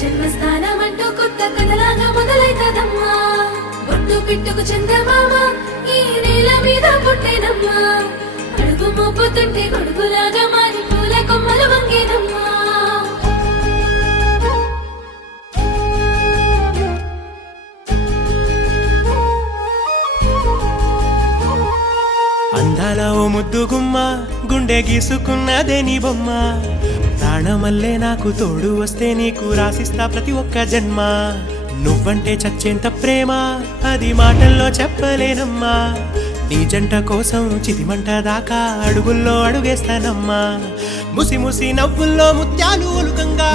జన్మస్థానమంటూ కొత్త కథలాగా మొదలైతదమ్మా. ఒట్టు పిట్టుకు చందమామ ఈ నేల మీద పుట్టేనమ్మా. అడుగు మోపుతుంటే గొడుగులాగా మారి పూల కొమ్మలు వంగేనమ్మా. అందాల ఓ ముద్దు గుమ్మ గుండె గీసుకున్నదే నీ బొమ్మ. ప్రాణమల్లే నాకు తోడు వస్తే నీకు రాసిస్తా ప్రతి ఒక్క జన్మ. నువ్వంటే చచ్చేంత ప్రేమ అది మాటల్లో చెప్పలేనమ్మా. నీ జంట కోసం చితిమంట దాకా అడుగుల్లో అడుగేస్తానమ్మా. ముసి ముసి నవ్వుల్లో ముత్యాలు ఒలుకంగా,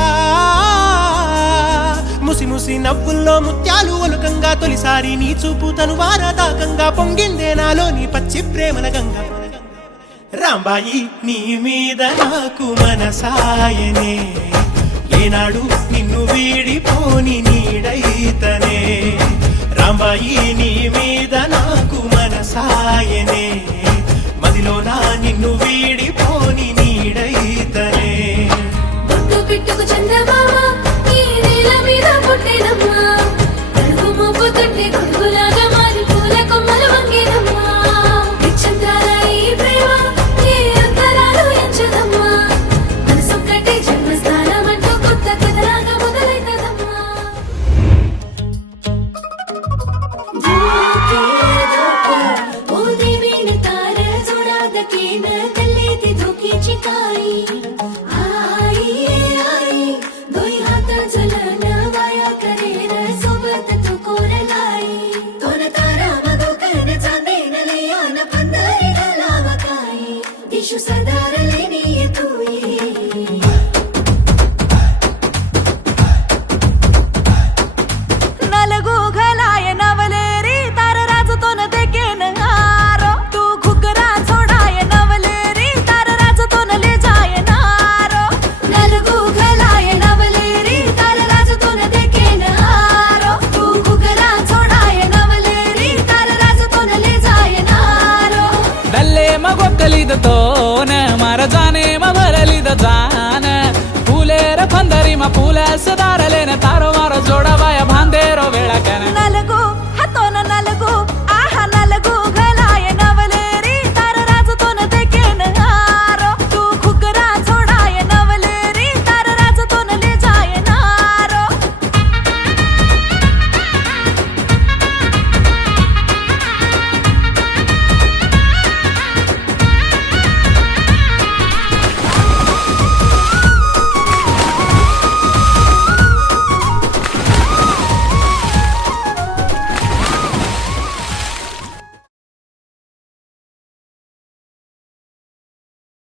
ముసి ముసి నవ్వుల్లో ముత్యాలు ఒలుకంగా తొలిసారి నీ చూపు తను వారదాకంగా పొంగిందే నాలో నీ పచ్చి ప్రేమల గంగా. రాంబాయి నీ మీద నాకు మనసాయనే, ఏనాడు నిన్ను వీడిపోని నీడైతనే. రాంబాయి నీ మీద నాకు మనసాయనే, మదిలో నా నిన్ను వీడిపోని నీడైతనే. ఒట్టు పిట్టుకు చందమామ ఈ నేల మీద పుట్టేనమ్మా. అడుగు మోపుతుంటే గొడుగులాగా మారి పూల కొమ్మలు వంగేనమ్మా. విచిత్రాల ఈ ప్రేమ ఏ అంతరాలు ఎంచదమ్మా. మనసొక్కటే జన్మస్థానమంటూ కొత్త కథలాగా మొదలైతదమ్మా. ओ देवी ने तारा जोड़ा दके न गले ते धोखे चिकाई. आई आई दोई हाथ जलन वाया करे र सोबत तो कोरलाई. तो न तारा मगो करन जाने न लिया न पंदरी गलावकाई. दिशु सदार लेनी ये तू ये నలుగు గలాయ నవలేరి తార రాజుతోన దెగ్గేన హారో. తూ ఖుగ్గరా छोड़ाय నవలేరి తార రాజుతోన లే జాయ నారో. నలుగు గలాయ నవలేరి తార రాజుతోన దెగ్గేన హారో. తూ ఖుగ్గరా छोड़ाय నవలేరి తార రాజుతోన లే జాయ నారో. डल्ले मगोकलिद तोन मार जाने मरलिद जान. फूलेर फंदरी म फूल सदारलेन तारो मारो जोड़ा